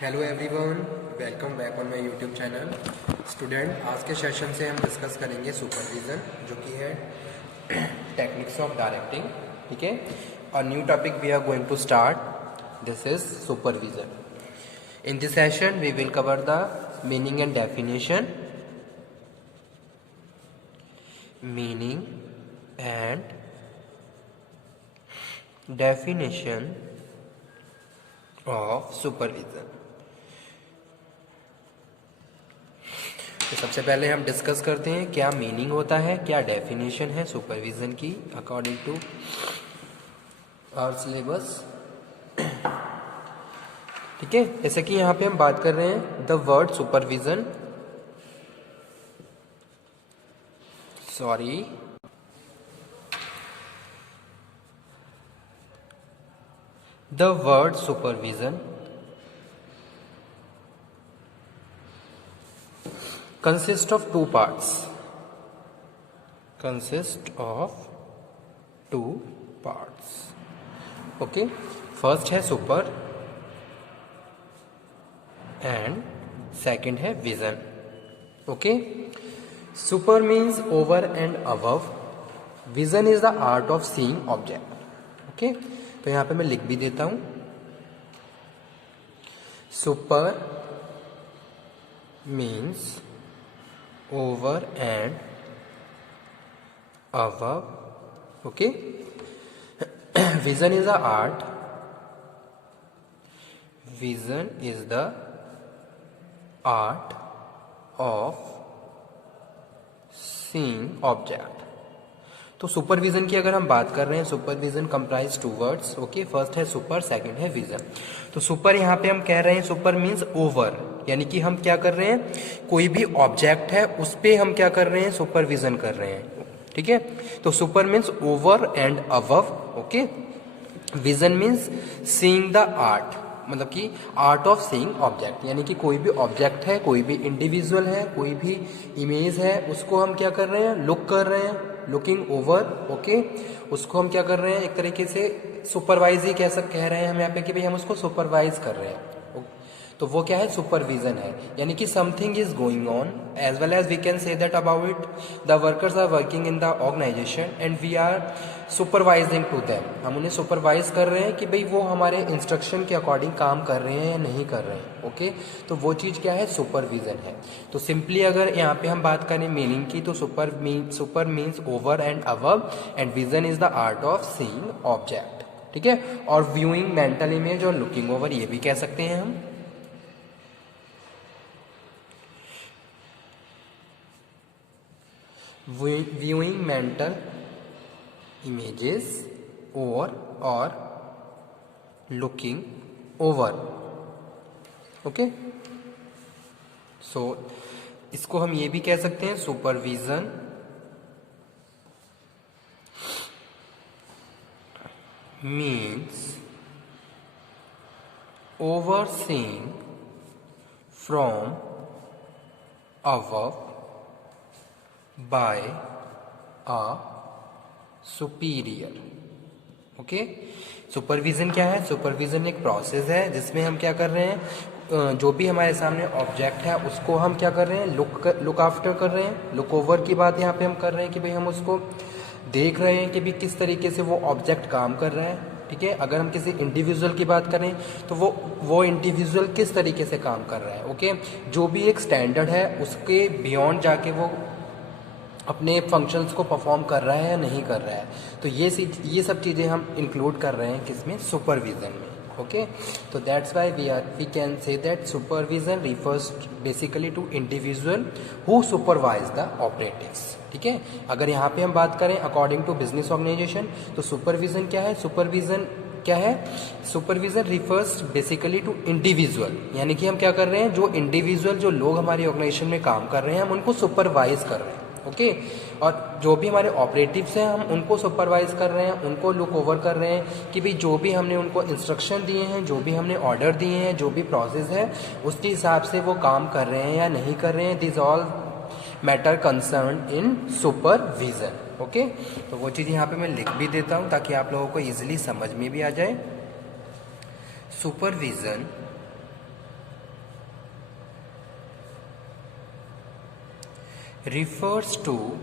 Hello everyone, welcome back on my YouTube channel. Student, आज के session से हम डिस्कस करेंगे सुपरविज़न, जो कि है टेक्निक्स ऑफ डायरेक्टिंग। ठीक है, और new topic we are going to start. This is supervision. In this session we will cover the meaning and definition, meaning and definition of supervision. तो सबसे पहले हम डिस्कस करते हैं क्या मीनिंग होता है, क्या डेफिनेशन है सुपरविज़न की अकॉर्डिंग टू आवर सिलेबस। ठीक है, जैसे कि यहाँ पे हम बात कर रहे हैं the word supervision, sorry the word supervision consist of two parts. Okay, first है super and second है vision. Okay, super means over and above, vision is the art of seeing object. Okay, तो यहाँ पे मैं लिख भी देता हूँ, super means over and above. Okay, vision is the art, vision is the art of seeing object. तो supervision की अगर हम बात कर रहे हैं, supervision comprise two words. Okay, first है सुपर, सेकंड है विजन। तो सुपर यहाँ पे हम कह रहे हैं सुपर मीन्स ओवर, यानी कि हम क्या कर रहे हैं, कोई भी ऑब्जेक्ट है उस पे हम क्या कर रहे हैं, सुपरविजन कर रहे हैं। ठीक है, तो super means over and above. Okay, vision means seeing the art, मतलब कि आर्ट ऑफ सीइंग ऑब्जेक्ट, यानी कि कोई भी ऑब्जेक्ट है, कोई भी इंडिविजुअल है, कोई भी इमेज है, उसको हम क्या कर रहे हैं, लुक कर रहे हैं, लुकिंग ओवर। ओके, उसको हम क्या कर रहे हैं, एक तरीके से सुपरवाइज ही कह रहे हैं हम यहाँ पे कि भाई हम उसको सुपरवाइज कर रहे हैं। तो वो क्या है, सुपरविजन है, यानी कि something is going on, as well as we can say that about it the workers are working in the organisation and we are supervising to them. हम उन्हें सुपरवाइज कर रहे हैं कि भाई वो हमारे इंस्ट्रक्शन के अकॉर्डिंग काम कर रहे हैं या नहीं कर रहे हैं। ओके, तो वो चीज़ क्या है, सुपरविजन है। तो सिंपली अगर यहाँ पे हम बात करें मीनिंग की, तो super means over and above and vision is the art of seeing object. ठीक है, और व्यूइंग मेंटल इमेज और लुकिंग ओवर ये भी कह सकते हैं हम। viewing mental images or looking over. Okay, so इसको हम ये भी कह सकते हैं, supervision means overseeing from above by a superior. Okay, supervision क्या है, सुपरविजन एक प्रोसेस है जिसमें हम क्या कर रहे हैं, जो भी हमारे सामने ऑब्जेक्ट है उसको हम क्या कर रहे हैं, लुक आफ्टर कर रहे हैं। लुक ओवर की बात यहाँ पे हम कर रहे हैं कि भाई हम उसको देख रहे हैं कि भाई किस तरीके से वो ऑब्जेक्ट काम कर रहा है। ठीक है, अगर हम किसी इंडिविजुअल की बात करें तो वो इंडिविजुअल किस तरीके से काम कर रहा है। ओके, जो भी एक स्टैंडर्ड है उसके बियॉन्ड जाके वो अपने फंक्शंस को परफॉर्म कर रहा है या नहीं कर रहा है। तो ये सब चीज़ें हम इंक्लूड कर रहे हैं किसमें, सुपरविजन में। ओके, तो that's why we can say that supervision refers basically to individual who supervise the operatives. ठीक है, अगर यहाँ पे हम बात करें अकॉर्डिंग टू बिजनेस ऑर्गेनाइजेशन, तो सुपरविजन क्या है, सुपरविजन क्या है, supervision refers basically to individual, यानी कि हम क्या कर रहे हैं, जो इंडिविजुअल जो लोग हमारी ऑर्गेनाइजेशन में काम कर रहे हैं हम उनको सुपरवाइज कर रहे हैं। ओके, और जो भी हमारे ऑपरेटिव्स हैं हम उनको सुपरवाइज कर रहे हैं, उनको लुक ओवर कर रहे हैं कि भाई जो भी हमने उनको इंस्ट्रक्शन दिए हैं, जो भी हमने ऑर्डर दिए हैं, जो भी प्रोसेस है उसके हिसाब से वो काम कर रहे हैं या नहीं कर रहे हैं। This all matter concern in supervision. Okay, तो वो चीज़ यहाँ पे मैं लिख भी देता हूँ ताकि आप लोगों को ईजिली समझ में भी आ जाए। Supervision refers to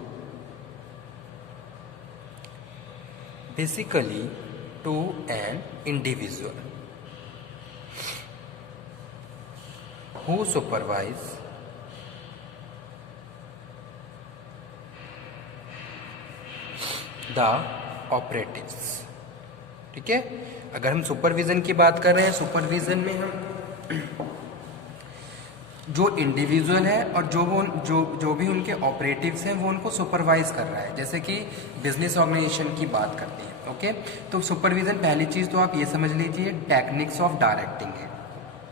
basically to an individual who supervise the operatives. ठीक है, अगर हम सुपरविजन की बात कर रहे हैं, सुपरविजन में हम जो इंडिविजुअल है और जो भी उनके ऑपरेटिव्स हैं वो उनको सुपरवाइज कर रहा है। जैसे कि बिजनेस ऑर्गेनाइजेशन की बात करते हैं। ओके, तो सुपरविजन पहली चीज़ तो आप ये समझ लीजिए टेक्निक्स ऑफ डायरेक्टिंग है।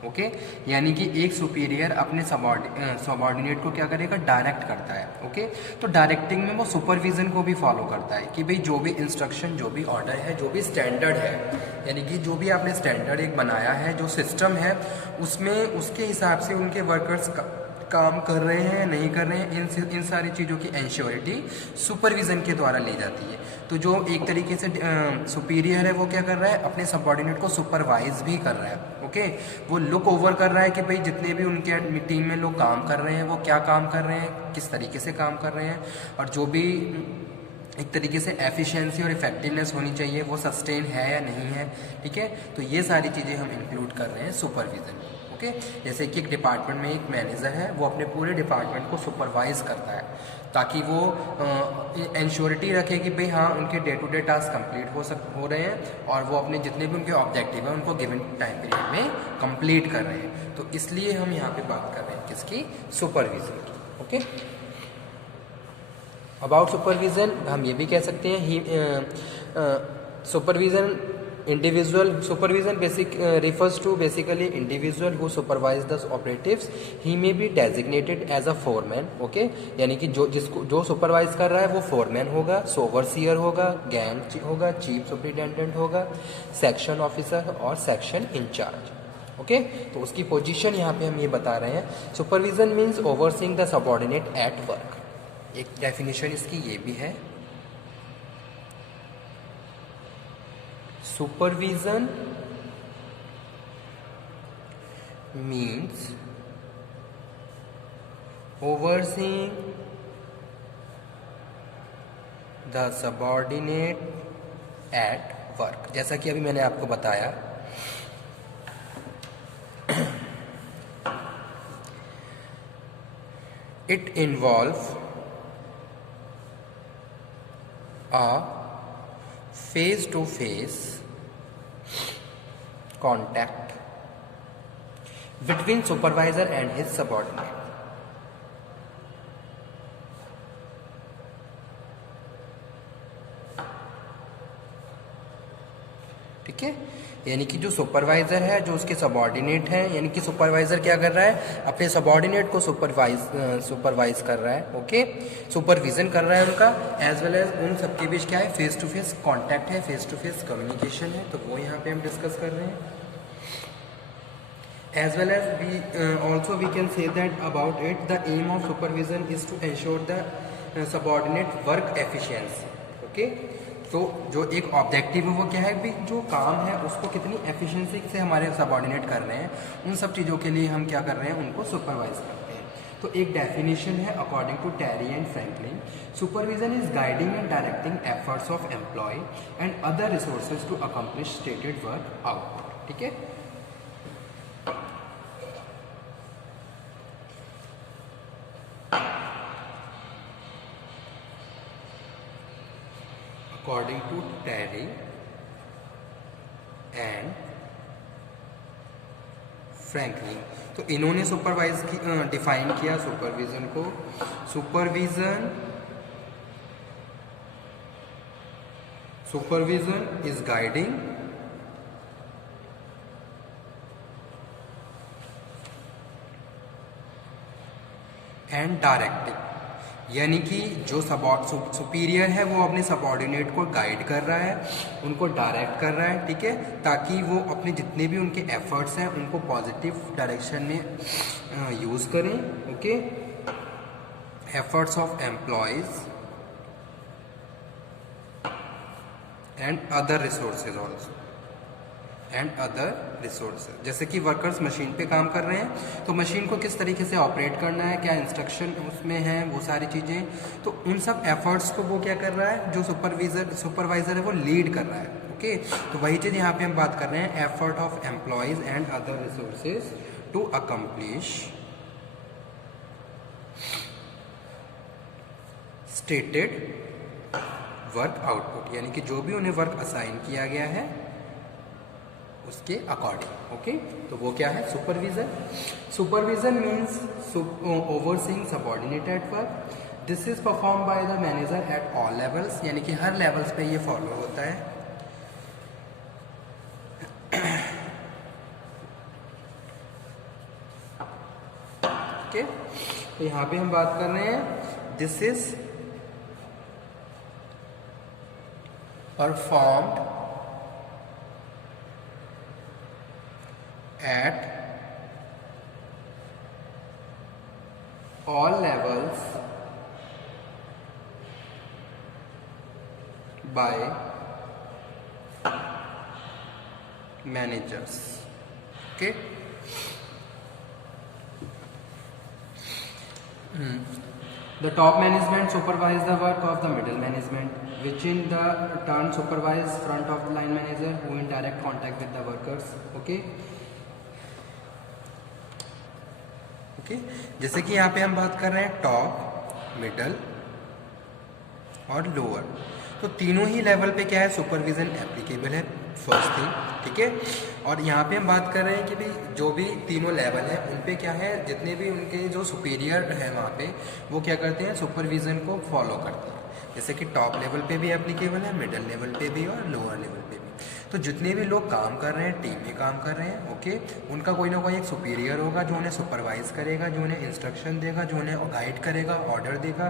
ओके, यानी कि एक सुपीरियर अपने सबऑर्डिनेट को क्या करेगा, डायरेक्ट करता है। ओके, तो डायरेक्टिंग में वो सुपरविजन को भी फॉलो करता है कि भाई जो भी इंस्ट्रक्शन, जो भी ऑर्डर है, जो भी स्टैंडर्ड है, यानी कि जो भी आपने स्टैंडर्ड एक बनाया है, जो सिस्टम है, उसमें उसके हिसाब से उनके वर्कर्स काम कर रहे हैं नहीं कर रहे हैं, इन सारी चीज़ों की एंश्योरिटी सुपरविजन के द्वारा ली जाती है। तो जो एक तरीके से सुपीरियर है वो क्या कर रहा है, अपने सबऑर्डिनेट को सुपरवाइज भी कर रहा है। ओके, वो लुक ओवर कर रहा है कि भाई जितने भी उनके टीम में लोग काम कर रहे हैं वो क्या काम कर रहे हैं, किस तरीके से काम कर रहे हैं, और जो भी एक तरीके से एफिशिएंसी और इफेक्टिवनेस होनी चाहिए वो सस्टेन है या नहीं है। ठीक है, तो ये सारी चीज़ें हम इंक्लूड कर रहे हैं सुपरविजन। ओके, जैसे कि एक डिपार्टमेंट में एक मैनेजर है, वो अपने पूरे डिपार्टमेंट को सुपरवाइज करता है ताकि वो इंश्योरिटी रखे कि भाई हाँ उनके day to day task complete हो रहे हैं और वो अपने जितने भी उनके ऑब्जेक्टिव हैं उनको गिवन टाइम पीरियड में कंप्लीट कर रहे हैं। तो इसलिए हम यहाँ पे बात कर रहे हैं किसकी, सुपरविजन की। ओके, अबाउट सुपरविजन हम ये भी कह सकते हैं supervision individual supervision refers to basically individual who supervise the operatives. He may be designated as a foreman. Okay, यानी कि जो सुपरवाइज कर रहा है वो फोरमैन होगा, ओवरसीयर होगा, गैंग होगा, चीफ सुपरिटेंडेंट होगा, सेक्शन ऑफिसर और सेक्शन इंचार्ज। ओके, तो उसकी पोजीशन यहाँ पे हम ये बता रहे हैं। Supervision means overseeing the subordinate at work. एक डेफिनेशन इसकी ये भी है, supervision means overseeing the subordinate at work। जैसा कि अभी मैंने आपको बताया, it involves a face to face contact between supervisor and his subordinate। ठीक है, यानी कि जो सुपरवाइजर है, जो उसके सबऑर्डिनेट हैं, यानी कि सुपरवाइजर क्या कर रहा है, अपने सबऑर्डिनेट को सुपरवाइज कर रहा है। ओके, सुपरविजन कर रहा है उनका, एज वेल एज उन सबके बीच क्या है, फेस टू फेस कांटेक्ट है, फेस टू फेस कम्युनिकेशन है। तो वो यहाँ पे हम डिस्कस कर रहे हैं। As well as we also we can say that about it the aim of supervision is to ensure the subordinate work efficiency. Okay, तो जो एक ऑब्जेक्टिव है वो क्या है भी, जो काम है उसको कितनी एफिशिएंसी से हमारे सबऑर्डिनेट कर रहे हैं, उन सब चीज़ों के लिए हम क्या कर रहे हैं, उनको सुपरवाइज करते हैं। तो एक डेफिनेशन है according to Terry and Franklin, supervision is guiding and directing efforts of employ and other resources to accomplish stated work output. ठीक है, according to Terry and Franklin। तो इन्होंने सुपरवाइज की डिफाइन किया सुपरविजन को। Supervision is guiding and directing, यानी कि जो सुपीरियर है वो अपने सबऑर्डिनेट को गाइड कर रहा है, उनको डायरेक्ट कर रहा है। ठीक है, ताकि वो अपने जितने भी उनके एफर्ट्स हैं उनको पॉजिटिव डायरेक्शन में यूज़ करें। Okay, efforts of employees and other resources also and other resources. जैसे कि वर्कर्स मशीन पे काम कर रहे हैं तो मशीन को किस तरीके से ऑपरेट करना है, क्या इंस्ट्रक्शन उसमें है, वो सारी चीज़ें, तो उन सब एफर्ट्स को वो क्या कर रहा है, जो सुपरवाइजर है वो लीड कर रहा है। ओके, तो वही चीज़ यहाँ पे हम बात कर रहे हैं, effort of employees and other resources to accomplish stated work output, यानी कि जो भी उन्हें वर्क असाइन किया गया है उसके अकॉर्डिंग। ओके, तो वो क्या है, supervision. Supervision means overseeing subordinated work. This is perform by the manager at all levels, यानी कि हर लेवल्स पे ये फॉलो होता है। ओके, तो यहाँ पे हम बात कर रहे हैं, this is performed at all levels by managers. Okay. The top management supervise the work of the middle management, which in the turn supervise front of the line manager, who in direct contact with the workers. Okay. Okay, जैसे कि यहाँ पे हम बात कर रहे हैं top, middle और लोअर, तो तीनों ही लेवल पे क्या है, सुपरविजन एप्लीकेबल है, फर्स्ट थिंग। ठीक है, और यहाँ पे हम बात कर रहे हैं कि भाई जो भी तीनों लेवल है उन पे क्या है, जितने भी उनके जो सुपीरियर है वहाँ पे, वो क्या करते हैं, सुपरविजन को फॉलो करते हैं। जैसे कि टॉप लेवल पे भी एप्लीकेबल है, मिडल लेवल पे भी और लोअर लेवल पे भी। तो जितने भी लोग काम कर रहे हैं, टीम में काम कर रहे हैं, ओके, उनका कोई ना कोई एक सुपीरियर होगा जो उन्हें सुपरवाइज करेगा, जो उन्हें इंस्ट्रक्शन देगा, जो उन्हें गाइड करेगा, ऑर्डर देगा,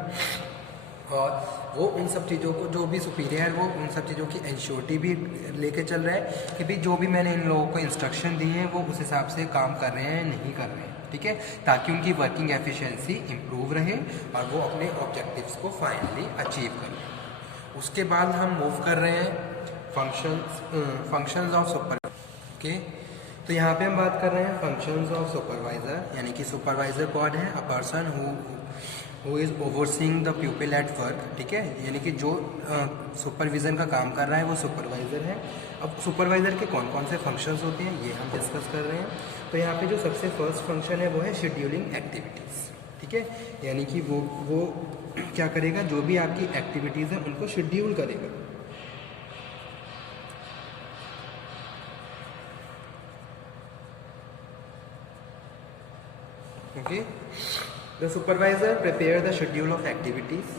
और वो उन सब चीज़ों को, जो भी सुपीरियर वो उन सब चीज़ों की इंश्योरिटी भी लेके चल रहा है कि भाई जो भी मैंने इन लोगों को इंस्ट्रक्शन दी है वो उस हिसाब से काम कर रहे हैं, नहीं कर रहे हैं। ठीक है, ताकि उनकी वर्किंग एफिशिएंसी इंप्रूव रहे और वो अपने ऑब्जेक्टिव्स को फाइनली अचीव करें। उसके बाद हम मूव कर रहे हैं फंक्शंस ऑफ सुपर। ओके, तो यहाँ पे हम बात कर रहे हैं फंक्शंस ऑफ सुपरवाइजर, यानी कि सुपरवाइजर कौन है, a person who is overseeing the people at work. ठीक है, यानी कि जो सुपरविजन का काम कर रहा है वो सुपरवाइजर है। अब सुपरवाइजर के कौन कौन से फंक्शंस होते हैं ये हम डिस्कस कर रहे हैं। तो यहाँ पे जो सबसे फर्स्ट फंक्शन है वो है शेड्यूलिंग एक्टिविटीज़। ठीक है, यानी कि वो क्या करेगा, जो भी आपकी एक्टिविटीज़ हैं उनको शेड्यूल करेगा। Okay, the supervisor prepare the schedule of activities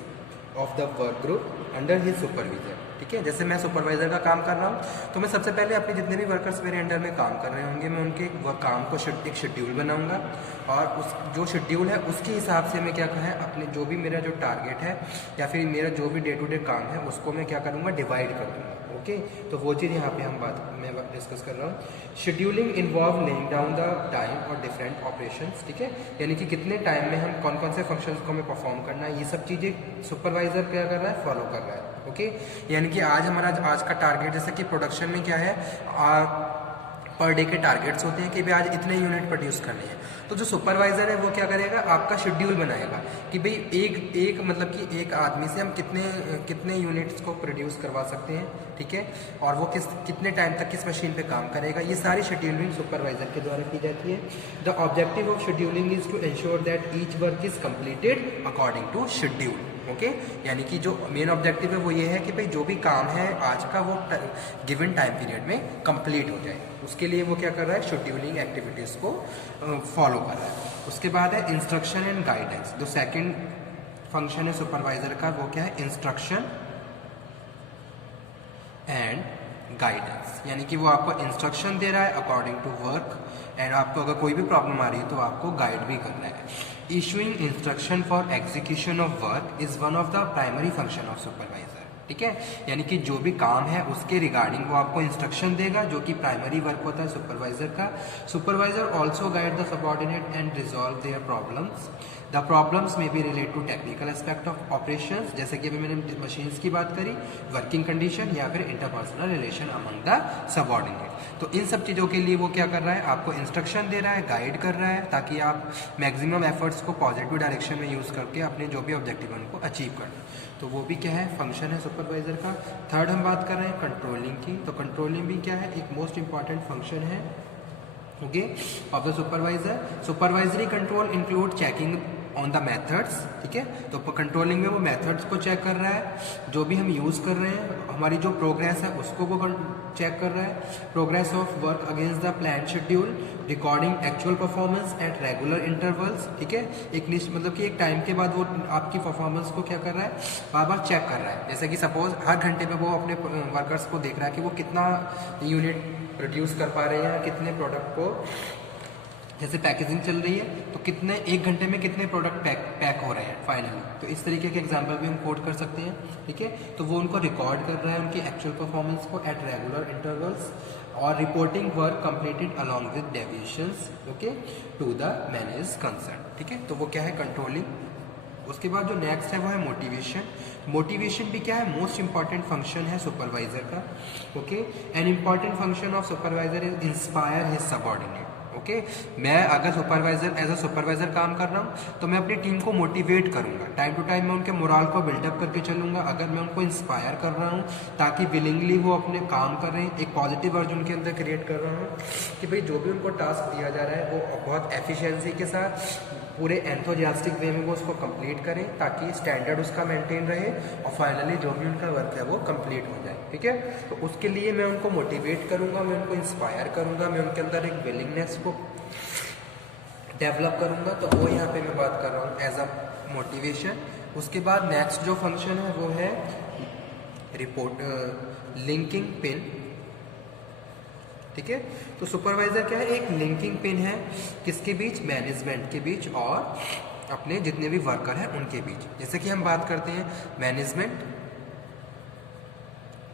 of the work group under his supervision। ठीक है, जैसे मैं सुपरवाइजर का काम कर रहा हूँ तो मैं सबसे पहले अपने जितने भी वर्कर्स मेरे अंडर में काम कर रहे होंगे, मैं उनके काम को एक शेड्यूल बनाऊंगा, और उस जो शेड्यूल है उसके हिसाब से मैं क्या कहें, अपने जो भी मेरा जो टारगेट है या फिर मेरा जो भी डे टू डे काम है उसको मैं क्या करूँगा, डिवाइड कर दूँगा। ओके, तो वो चीज़ यहाँ पे मैं डिस्कस कर रहा हूँ। Scheduling involve laying down the time और डिफरेंट ऑपरेशंस। ठीक है, यानी कि कितने टाइम में हम कौन कौन से फंक्शंस को हमें परफॉर्म करना है, ये सब चीज़ें सुपरवाइजर क्या कर रहा है, फॉलो कर रहा है। ओके, यानी कि आज का टारगेट, जैसे कि प्रोडक्शन में क्या है, पर डे के टारगेट्स होते हैं कि भाई आज इतने यूनिट प्रोड्यूस करने हैं, तो जो सुपरवाइजर है वो क्या करेगा, आपका शेड्यूल बनाएगा कि भाई एक मतलब कि एक आदमी से हम कितने यूनिट्स को प्रोड्यूस करवा सकते हैं। ठीक है, और वो कितने टाइम तक किस मशीन पे काम करेगा, ये सारी शेड्यूलिंग सुपरवाइजर के द्वारा की जाती है। The objective of scheduling is to ensure that each work is completed according to schedule. Okay, यानी कि जो मेन ऑब्जेक्टिव है वो ये है कि भाई जो भी काम है आज का वो गिवन टाइम पीरियड में कंप्लीट हो जाए, उसके लिए वो क्या कर रहा है, शेड्यूलिंग एक्टिविटीज़ को फॉलो कर रहा है। उसके बाद है इंस्ट्रक्शन एंड गाइडेंस। जो सेकंड फंक्शन है सुपरवाइजर का वो क्या है, इंस्ट्रक्शन एंड गाइडेंस, यानी कि वो आपको इंस्ट्रक्शन दे रहा है अकॉर्डिंग टू वर्क, एंड आपको अगर कोई भी प्रॉब्लम आ रही है तो आपको गाइड भी करना है। Issuing instruction for execution of work is one of the primary function of supervisor. ठीक है, यानी कि जो भी काम है उसके रिगार्डिंग वो आपको इंस्ट्रक्शन देगा, जो कि प्राइमरी वर्क होता है सुपरवाइजर का। Supervisor also guide the subordinate and resolve their problems. The problems may be relate to technical aspect of operations, जैसे कि अभी मैंने मशीन्स की बात करी, वर्किंग कंडीशन या फिर interpersonal relation among the subordinate. तो इन सब चीज़ों के लिए वो क्या कर रहा है, आपको इंस्ट्रक्शन दे रहा है, गाइड कर रहा है, ताकि आप मैक्सिमम एफर्ट्स को पॉजिटिव डायरेक्शन में यूज़ करके अपने जो भी ऑब्जेक्टिव है उनको अचीव करना। तो वो भी क्या है, फंक्शन है सुपरवाइजर का। थर्ड हम बात कर रहे हैं कंट्रोलिंग की। तो कंट्रोलिंग भी क्या है, एक मोस्ट इंपॉर्टेंट फंक्शन है okay of the supervisor. Supervisory control include checking on the methods, ठीक है। तो कंट्रोलिंग में वो मेथड्स को चेक कर रहा है, जो भी हम यूज़ कर रहे हैं, हमारी जो प्रोग्रेस है उसको वो चेक कर रहा है, progress of work against the plan schedule, recording actual performance at regular intervals, ठीक है। एक मतलब कि एक टाइम के बाद वो आपकी परफॉर्मेंस को क्या कर रहा है, बार बार चेक कर रहा है। जैसे कि सपोज हर घंटे में वो अपने वर्कर्स को देख रहा है कि वो कितना यूनिट प्रोड्यूस कर पा रहे हैं, कितने प्रोडक्ट को, जैसे पैकेजिंग चल रही है तो कितने एक घंटे में कितने प्रोडक्ट पैक हो रहे हैं फाइनली। तो इस तरीके के एग्जांपल भी हम कोट कर सकते हैं, ठीक है। तो वो उनको रिकॉर्ड कर रहा है, उनकी एक्चुअल परफॉर्मेंस को एट रेगुलर इंटरवल्स, और reporting work completed along with deviations okay to the manage concern, ठीक है। तो वो क्या है, कंट्रोलिंग। उसके बाद जो नेक्स्ट है वो है मोटिवेशन। मोटिवेशन भी क्या है, मोस्ट इंपॉर्टेंट फंक्शन है सुपरवाइजर का okay. An important function of supervisor is inspire his subordinate okay. मैं अगर सुपरवाइजर एज अ सुपरवाइजर काम कर रहा हूँ तो मैं अपनी टीम को मोटिवेट करूँगा, टाइम टू टाइम मैं उनके मोराल को बिल्डअप करके चलूँगा। अगर मैं उनको इंस्पायर कर रहा हूँ ताकि विलिंगली वो अपने काम कर रहे हैं, एक पॉजिटिव अर्ज उनके अंदर क्रिएट कर रहा हूँ कि भाई जो भी उनको टास्क दिया जा रहा है वो बहुत एफिशिएंसी के साथ पूरे एंथोजियास्टिक वे में वो उसको कंप्लीट करें, ताकि स्टैंडर्ड उसका मेंटेन रहे और फाइनली जो भी उनका वर्क है वो कंप्लीट हो जाए, ठीक है। तो उसके लिए मैं उनको मोटिवेट करूँगा, मैं उनको इंस्पायर करूँगा, मैं उनके अंदर एक विलिंगनेस को डेवलप करूँगा। तो वो यहाँ पे मैं बात कर रहा हूँ एज अ मोटिवेशन। उसके बाद नेक्स्ट जो फंक्शन है वो है रिपोर्ट लिंकिंग पिन, ठीक है। तो सुपरवाइजर क्या है, एक लिंकिंग पिन है किसके बीच, मैनेजमेंट के बीच और अपने जितने भी वर्कर हैं उनके बीच। जैसे कि हम बात करते हैं मैनेजमेंट,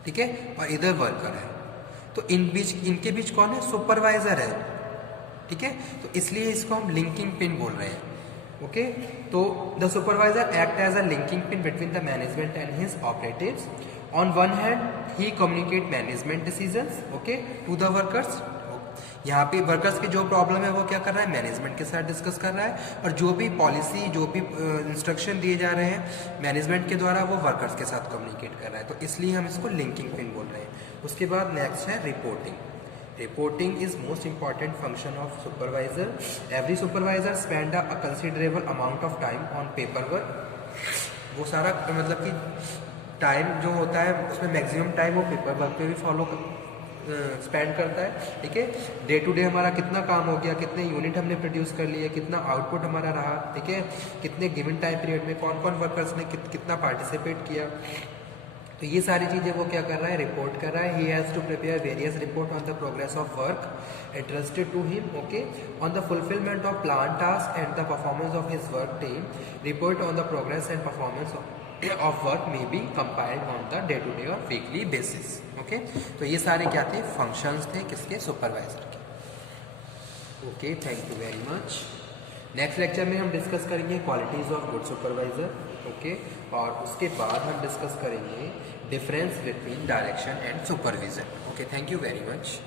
ठीक है, और इधर वर्कर है, तो इनके बीच कौन है, सुपरवाइजर है, ठीक है। तो इसलिए इसको हम लिंकिंग पिन बोल रहे हैं ओके। तो the supervisor act as a linking pin between the management and his operatives. On one hand, he communicate management decisions, okay, to the workers. यहाँ पे वर्कर्स की जो प्रॉब्लम है वो क्या कर रहा है, मैनेजमेंट के साथ डिस्कस कर रहा है, और जो भी पॉलिसी जो भी इंस्ट्रक्शन दिए जा रहे हैं मैनेजमेंट के द्वारा वो वर्कर्स के साथ कम्युनिकेट कर रहा है। तो इसलिए हम इसको लिंकिंग पिन बोल रहे हैं। उसके बाद नेक्स्ट है reporting. Reporting is most important function of supervisor. Every supervisor spend a considerable amount of time on paper work. वो सारा मतलब कि टाइम जो होता है उसमें मैक्सिमम टाइम वो पेपर वर्क पे भी स्पेंड करता है, ठीक है। डे टू डे हमारा कितना काम हो गया, कितने यूनिट हमने प्रोड्यूस कर लिए, कितना आउटपुट हमारा रहा, ठीक है, कितने गिवन टाइम पीरियड में कौन कौन वर्कर्स ने कितना पार्टिसिपेट किया। तो ये सारी चीज़ें वो क्या कर रहा है, रिपोर्ट कर रहा है। He has to prepare various report on the progress of work entrusted to him okay on the fulfillment of planned tasks and the performance of his work team. Report on the progress and performance of work may be compiled on the day to day or weekly basis okay। तो ये सारे क्या थे, functions थे किसके, supervisor के okay. Thank you very much. Next lecture में हम डिस्कस करेंगे qualities of good supervisor okay, और उसके बाद हम डिस्कस करेंगे difference between direction and supervision okay. Thank you very much.